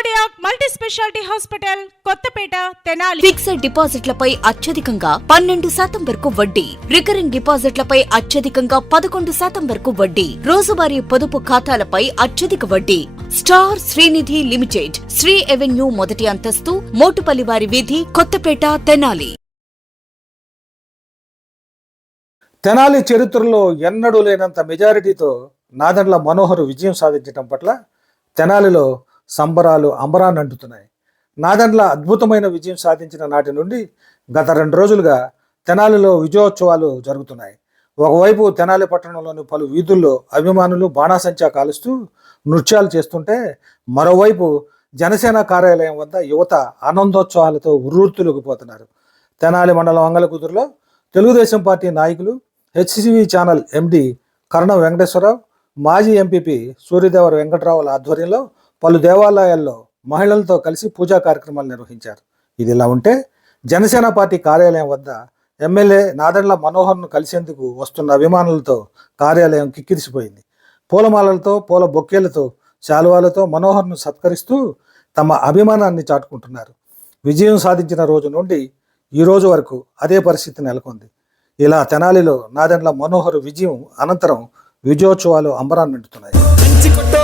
Cardiac multi speciality hospital Kothapeta Tenali. Fixed డిపాజిట్లపై అత్యధికంగా పన్నెండు శాతం వరకు వడ్డీ. రికరింగ్ డిపాజిట్లపై అత్యధికంగా పదకొండు శాతం వరకు వడ్డీ. రోజువారీ పొదుపు ఖాతాలపై అత్యధిక వడ్డీ. Star Srinidhi Limited Sri Avenue మొదటి అంతస్తు మోటుపల్లివారి వీధి కొత్తపేట తెనాలి. తెనాలి చరిత్రలో ఎన్నడూ లేనంత మెజారిటీతో నాదెండ్ల మనోహర్ విజయం సాధించడం పట్ల తెనాలిలో సంబరాలు అంబరాన్ని అంటుతున్నాయి నాదెండ్ల అద్భుతమైన విజయం సాధించిన నాటి నుండి గత రెండు రోజులుగా తెనాలిలో విజయోత్సవాలు జరుగుతున్నాయి. ఒకవైపు తెనాలి పట్టణంలోని పలు వీధుల్లో అభిమానులు బాణాసంచా కాలుస్తూ నృత్యాలు చేస్తుంటే మరోవైపు జనసేన కార్యాలయం వద్ద యువత ఆనందోత్సవాలతో ఉర్రూర్తులుగిపోతున్నారు తెనాలి మండలం అంగలకుదురులో తెలుగుదేశం పార్టీ నాయకులు హెచ్సివి ఛానల్ ఎండి కరణం వెంకటేశ్వరరావు మాజీ ఎంపీపీ సూర్యదేవర వెంకట్రావుల ఆధ్వర్యంలో పలు దేవాలయాల్లో మహిళలతో కలిసి పూజా కార్యక్రమాలు నిర్వహించారు. ఇది ఇలా ఉంటే జనసేన పార్టీ కార్యాలయం వద్ద ఎమ్మెల్యే నాదెండ్ల మనోహర్ను కలిసేందుకు వస్తున్న అభిమానులతో కార్యాలయం కిక్కిరిసిపోయింది. పూలమాలలతో పూల బొక్కేలతో శాలువాలతో మనోహర్ను సత్కరిస్తూ తమ అభిమానాన్ని చాటుకుంటున్నారు. విజయం సాధించిన రోజు నుండి ఈ రోజు వరకు అదే పరిస్థితి నెలకొంది. ఇలా తెనాలిలో నాదెండ్ల మనోహర్ విజయం అనంతరం విజయోత్సవాలు అంబరాన్నింటున్నాయి కంచి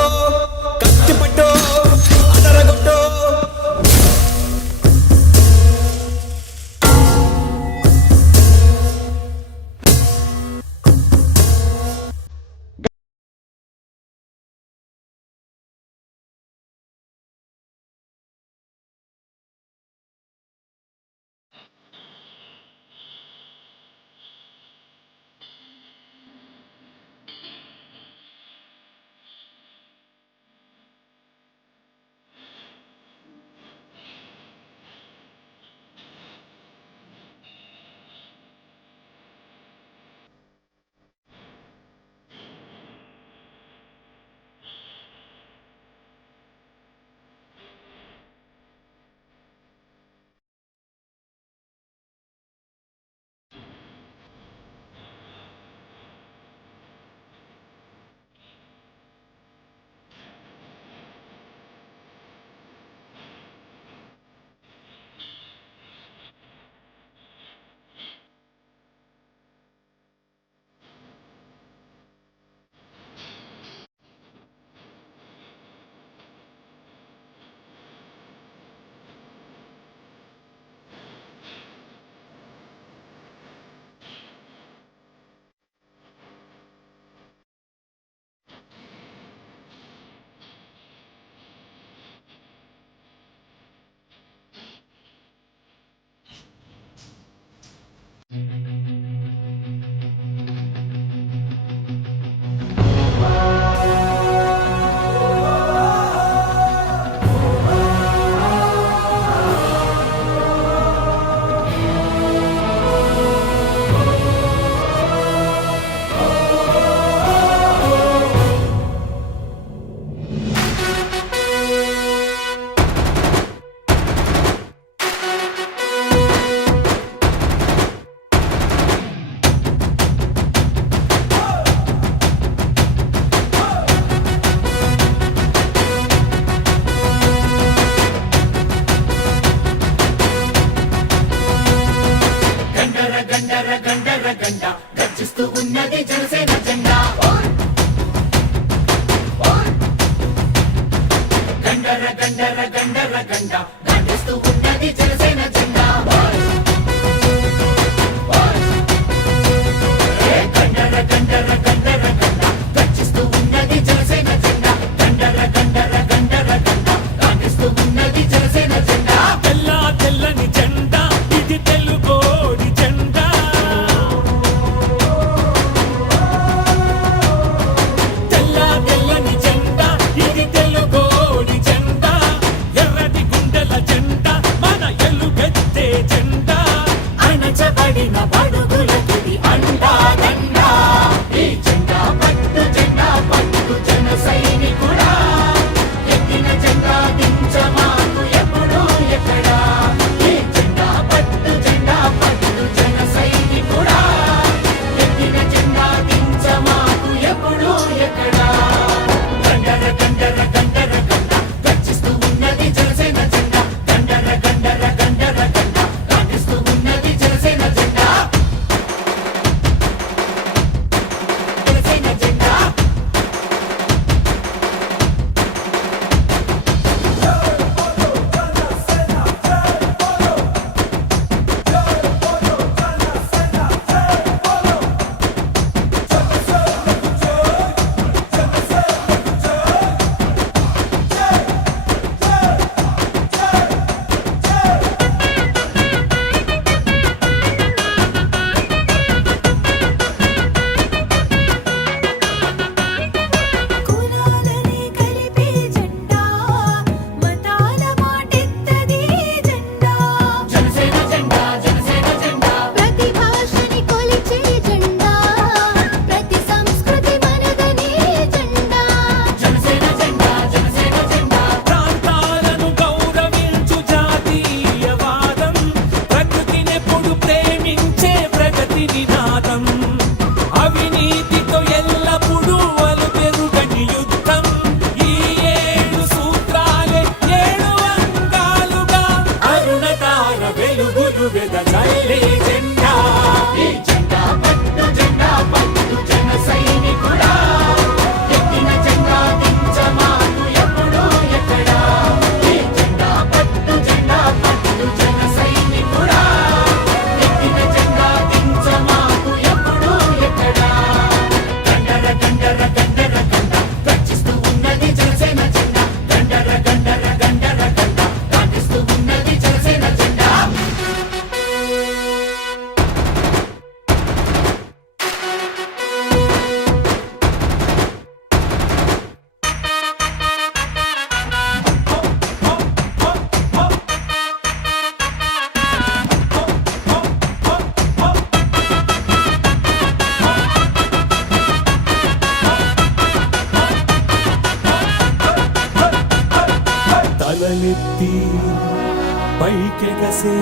చేసే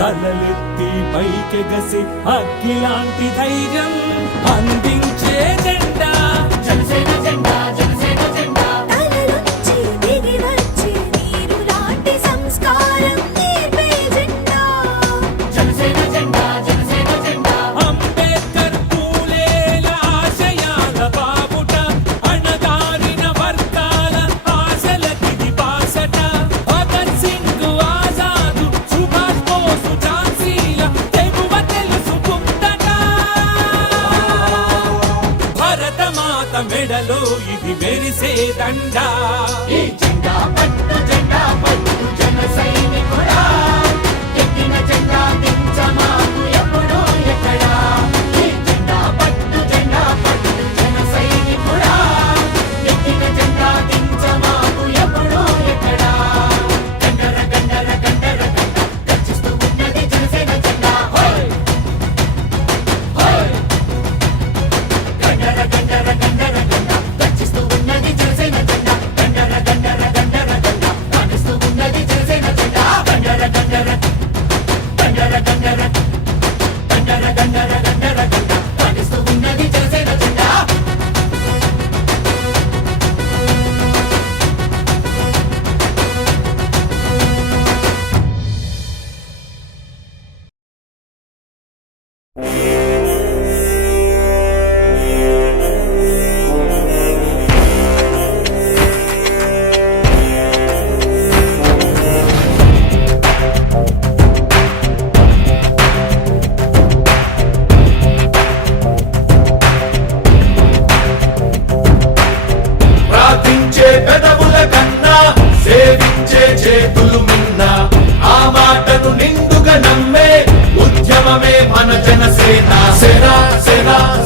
తలలెత్తి పైకెగసి అగ్గిలాంటి ధైర్యం అందించ. మెడలో ఇది మెరిసే దండా. ఈ పట్టు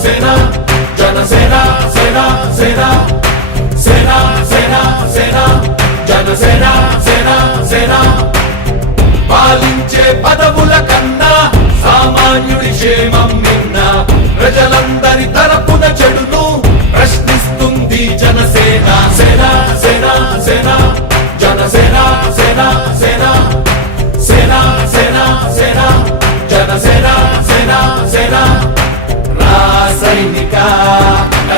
సేనా జనసేన సేనా సేనా సేనా సేనా సేనా జనసేన సేనా సేనా. పాలించే పదవుల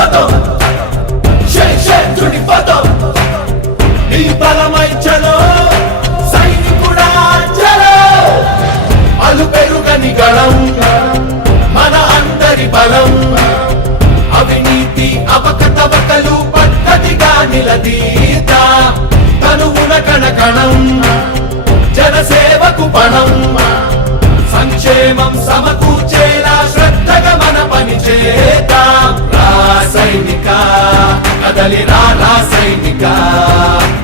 కథం షే షే తుడి పదం. ఈ బలమై చలో సైనికుడా చలో అలు పెరుగని గళం మన అందరి బలం. అవినీతి అపకతవకలు పద్ధతిగా నిలదీత తనువున కణకణం జనసేవకు పణం. కదలినా నా సైనిక.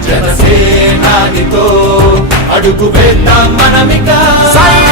జనసేనానితో అడుగు వేద్దాం మనమిక. సై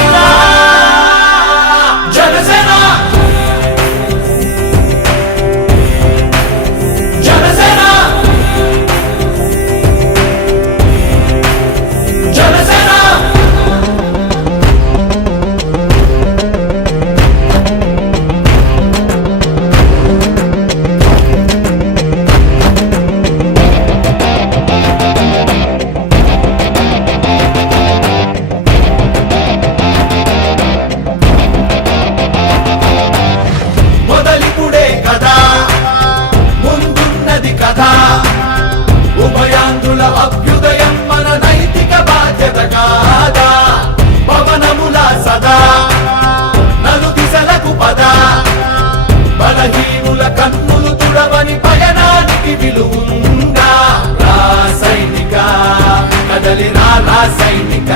సైనిక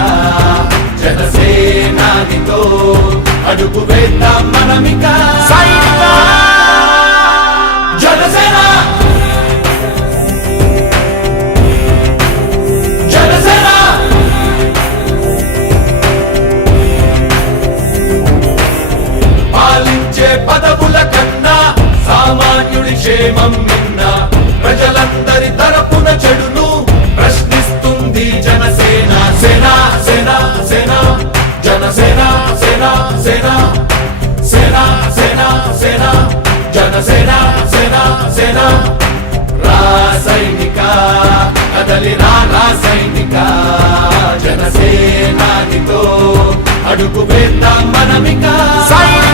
జనసేనాదితో అడుగు వేద్దాం మనమిక. సైనిక! జనసేన! పాలించే పదవుల కన్నా సామాన్యుడి క్షేమం సేనా సేనా సేనా. రాసైనిక కదలి రా రాసైనిక జనసేనానితో అడుగు వేద్దాం మనమిక. సైనిక